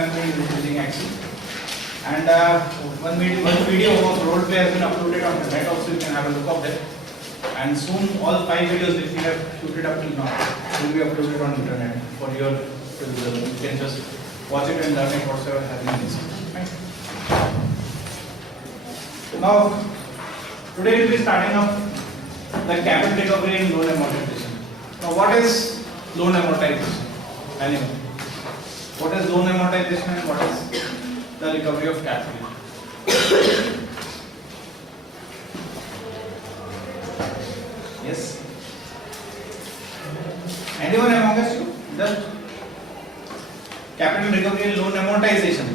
self-employed using Excel. And one video of role play has been uploaded on the net also, you can have a look of that. And soon all 5 videos which we have shooted up till now will be uploaded on internet for your you can just watch it and learn it whatsoever has been discussed. Right? Now today we will be starting off the capital recovery and loan amortization. Now what is loan amortization? Anyway, what is loan amortization and what is the recovery of capital? Yes? Anyone among us you? The capital recovery and loan amortization.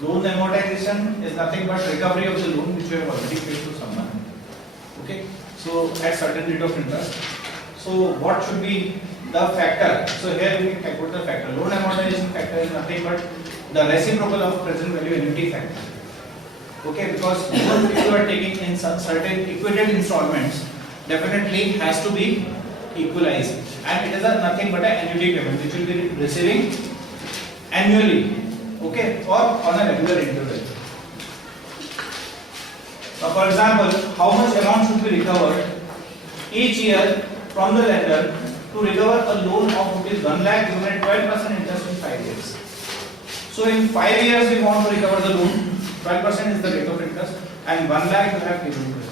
Loan amortization is nothing but recovery of the loan which you have already paid to someone. Okay? So at certain rate of interest. So what should be the factor? So here we can calculate the factor. Loan amortization factor is nothing but the reciprocal of present value annuity factor. Okay, because loan if you are taking in certain equated installments, definitely has to be equalized, and it is nothing but an annuity payment which will be receiving annually, okay, or on a regular interval. Now, for example, how much amount should be recovered each year from the lender to recover a loan of rupees 1 lakh given at 12% interest in 5 years. So in 5 years we want to recover the loan, 12% is the rate of interest, and 1 lakh you have given to them.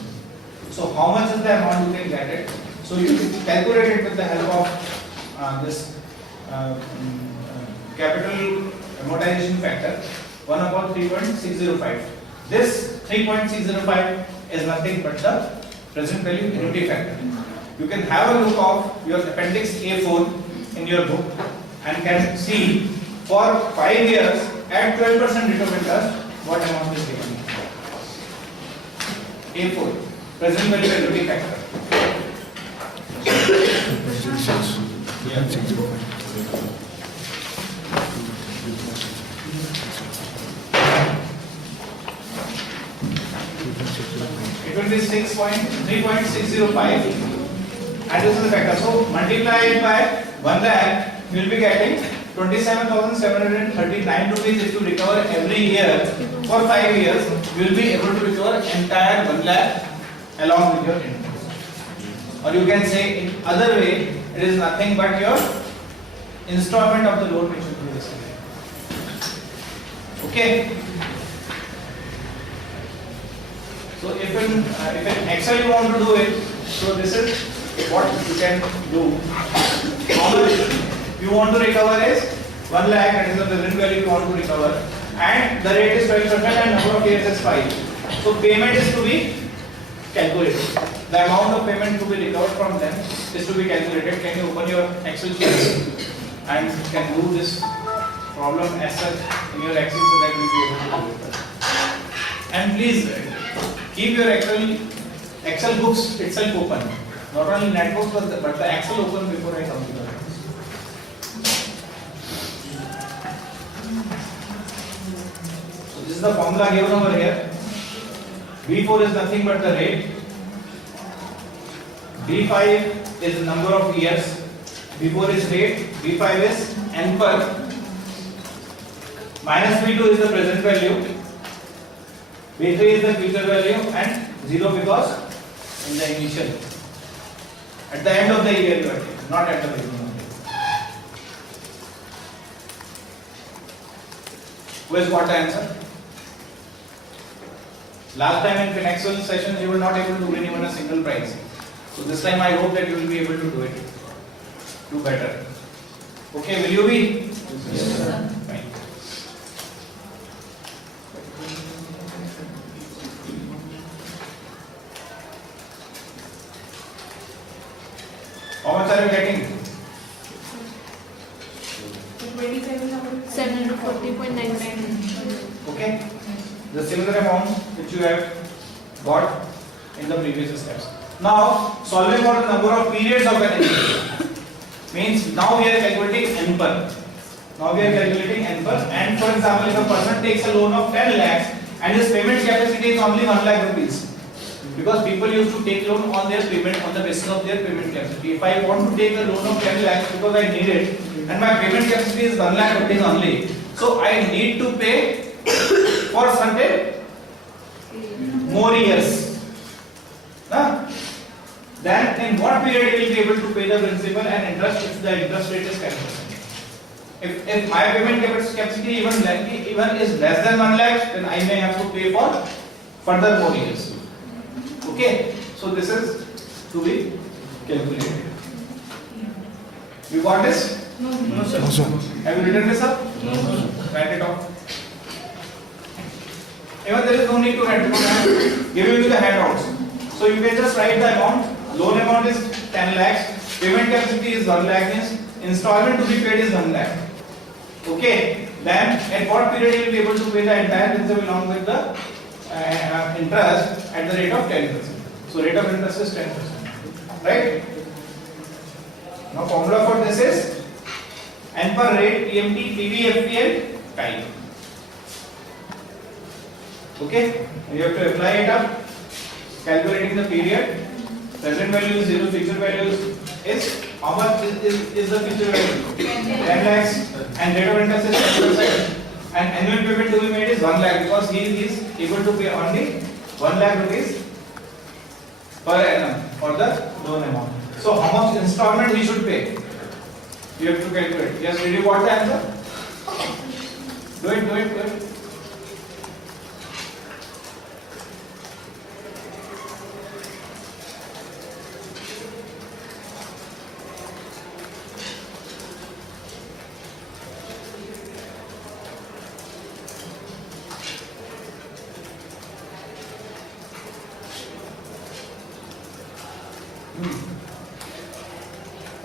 So how much is the amount you can get it? So you can calculate it with the help of this capital amortization factor 1/3.605. This 3.605 is nothing but the present value annuity factor. You can have a look of your appendix A4 in your book and can see for 5 years at 12% rate of interest what amount is given. A4 present value annuity factor. It will be 3.605 and this is the factor. So multiply it by 1 lakh, you will be getting 27,739 rupees. If you recover every year for 5 years, you will be able to recover entire 1 lakh along with your interest. Or you can say in other way, it is nothing but your installment of the loan which will be received. Okay. So if in Excel you want to do it, so this is what you can do. How much you want to recover is 1 lakh, that is the present value you want to recover, and the rate is 12% and number of years is 5. So payment is to be calculated. The amount of payment to be recovered from them is to be calculated. Can you open your Excel sheet and can do this problem as such in your Excel so that we will be able to do it. And please keep your Excel books itself open. Not only netbooks but the Excel open before I come to the So this is the formula given over here. B4 is nothing but the rate. B5 is the number of years. B4 is rate. B5 is N per. Minus B2 is the present value. B3 is the future value and 0 because in the initial. At the end of the year you are taking, not at the beginning of the year. Who has got the answer? Last time in Finexcel sessions you were not able to win even a single prize. So this time I hope that you will be able to do it. Do better. Okay, will you be? Yes, sir. Fine. How much are you getting? 740.99. Okay. The similar amount which you have got in the previous steps. Now, solving for the number of periods of an annuity means now we are calculating N per. Now we are calculating N per, and for example, if a person takes a loan of 10 lakhs and his payment capacity is only 1 lakh rupees, because people used to take loan on their payment on the basis of their payment capacity. If I want to take a loan of 10 lakhs because I need it and my payment capacity is 1 lakh rupees only, so I need to pay for certain more years. Then in what period he will be able to pay the principal and interest if the interest rate is 10%? If my payment capacity even is less than 1 lakh, then I may have to pay for further more years. Okay, so this is to be calculated. You got this? No, sir. Have you written this up? No, sir. Write it off. Even there is no need to write it down. Give you the handouts. So you can just write the amount. Loan amount is 10 lakhs. Payment capacity is 1 lakh. Installment to be paid is 1 lakh. Okay. Then at what period you will be able to pay the entire principal along with the interest at the rate of 10%. So rate of interest is 10%. Right? Now formula for this is N per rate, PMT, PV, FPL, time. Okay? You have to apply it up. Calculating the period. Present value is 0, future value is how much is the future value? 10 lakhs and rate of interest is 10%. And annual payment to be made is 1 lakh because he is able to pay only 1 lakh rupees per annum for the loan amount. So how much installment he should pay? You have to calculate. Yes, did you got the answer? Do it.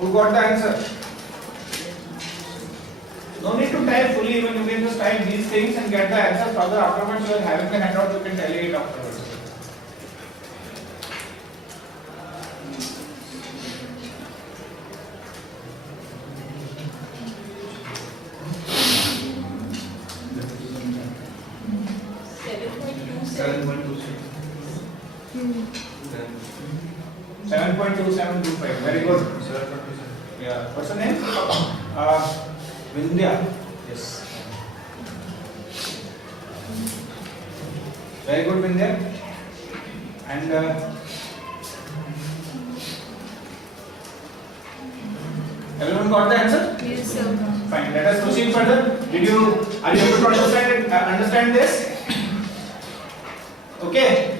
Who got the answer? No need to type fully, even you can just type these things and get the answer. Further afterwards you are having the handout, you can tally it afterwards. Seven point two seven two five. Very good. Yeah. What's your name? Vindhya. Yes. Very good, Vindhya. And everyone got the answer? Yes, sir. Fine. Let us proceed further. Are you able to understand this? Okay.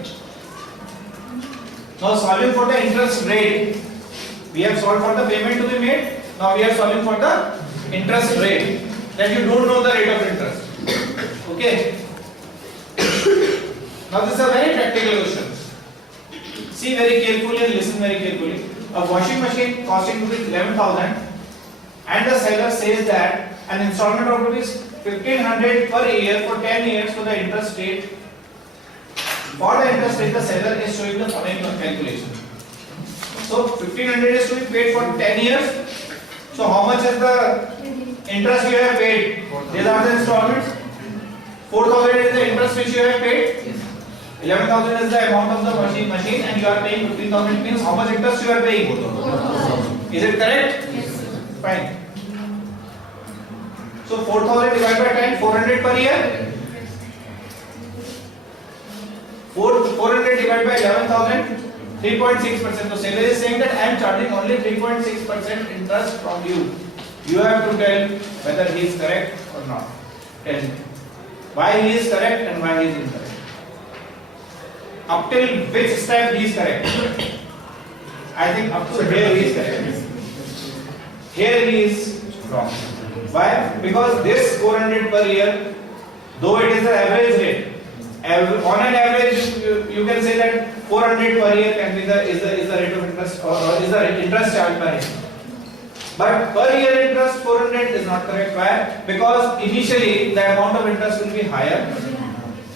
Now solving for the interest rate. We have solved for the payment to be made. Now we are solving for the interest rate. That you don't know the rate of interest. Okay. Now this is a very practical question. See very carefully and listen very carefully. A washing machine costing rupees 11,000 and the seller says that an installment of rupees 1,500 per year for 10 years for the interest rate. For the interest rate, the seller is showing the following calculation. So 1,500 is to be paid for 10 years. So how much is the interest you have paid? These are the installments. 4,000 is the interest which you have paid. 11,000 is the amount of the machine and you are paying 15,000 means how much interest you are paying? 4,000. Is it correct? Yes, sir. Fine. So 4,000 divided by 10, 400 per year. 400 divided by 11,000, 3.6%. So seller is saying that I am charging only 3.6% interest from you. You have to tell whether he is correct or not. Tell me why he is correct and why he is incorrect. Up till which step he is correct? I think up to here he is correct. Here he is wrong. Why? Because this 400 per year, though it is the average rate. On an average, you can say that 400 per year can be the rate of interest or is the interest charged per year. But per year interest 400 is not correct. Why? Because initially the amount of interest will be higher.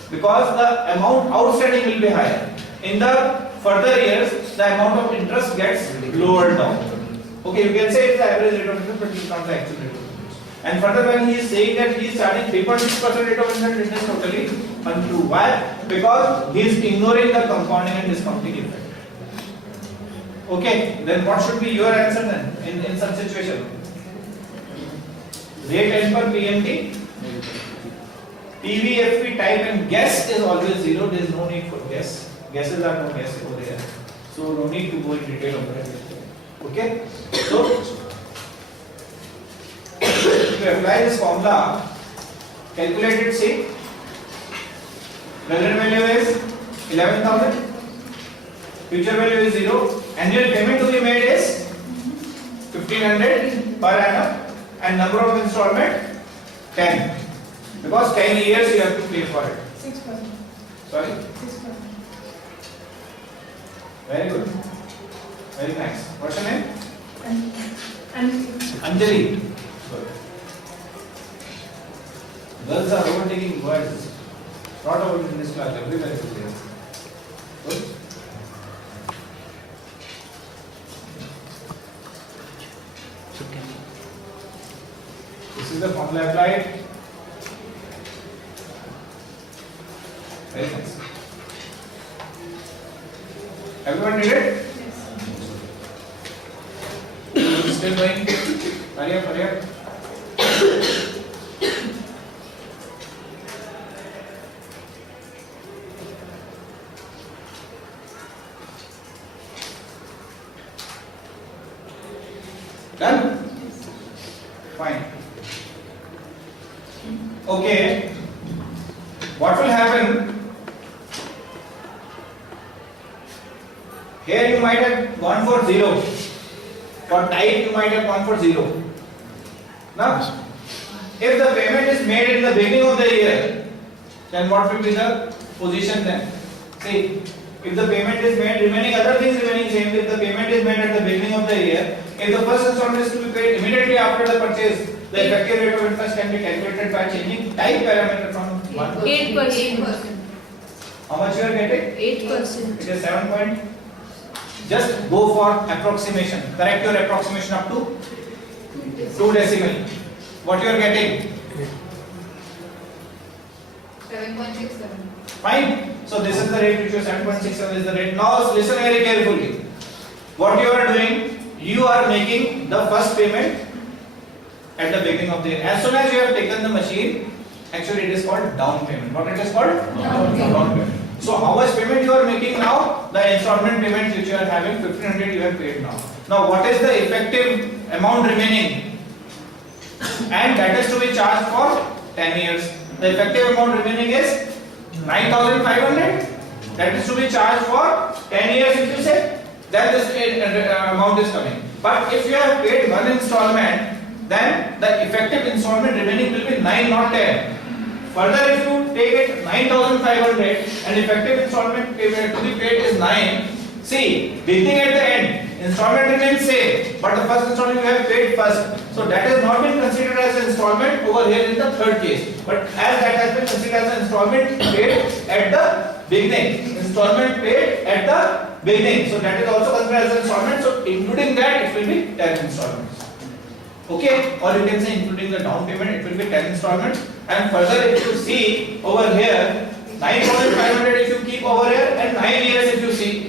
Because the amount outstanding will be higher. In the further years, the amount of interest gets lowered down. Okay, you can say it's the average rate of interest, but it's not the actual rate of interest. And further, when he is saying that he is charging 3.6% rate of interest, it is totally untrue. Why? Because he is ignoring the compounding and discounting effect. Okay, then what should be your answer then in such situation? Rate as per PMT, PV, FV, type and guess is always zero. There is no need for guess. Guesses are no guess over there. So no need to go in detail over it. Okay, so to apply this formula, calculate it. See, present value is 11,000, future value is 0, annual payment to be made is 1,500 per annum, and number of installment 10, because 10 years you have to pay for it. 6%. Sorry. 6%. Very good. Very nice. What's your name? And Anjali. Good. Girls are overtaking boys. Not about in this class. Everywhere it is there. Good. This is the formula applied. Very nice. Everyone did it? Still going? Hurry up, hurry up. Done? Fine. Okay. What will happen? Here you might have gone for 0. For type you might have gone for 0. Now, if the payment is made in the beginning of the year, then what will be the position then? See, if the payment is made, remaining other things remaining same, if the payment is made at the beginning of the year, if the first installment is to be paid immediately after the purchase, the effective rate of interest can be calculated by changing type parameter from 1. 8%. How much you are getting? 8%. It is 7 point. Just go for approximation. Correct your approximation up to 2 decimal. What you are getting? 7.67. Fine. So this is the rate which you 7.67 is the rate. Now listen very carefully. What you are doing, you are making the first payment at the beginning of the year. As soon as you have taken the machine, actually it is called down payment. What it is called? Down payment. So how much payment you are making now? The installment payment which you are having 1,500 you have paid now. Now what is the effective amount remaining? And that is to be charged for 10 years. The effective amount remaining is 9,500. That is to be charged for 10 years if you say. Then this amount is coming. But if you have paid one installment, then the effective installment remaining will be 9, not 10. Further, if you take it 9,500 and effective installment payment to be paid is 9, see, beginning at the end, installment remains same, but the first installment you have paid first. So that has not been considered as an installment over here in the third case. But as that has been considered as an installment paid at the beginning, installment paid at the beginning. So that is also considered as an installment. So including that, it will be 10 installments. Okay, or you can say including the down payment, it will be 10 installments. And further, if you see over here, 9,500 if you keep over here, and 9 years if you see.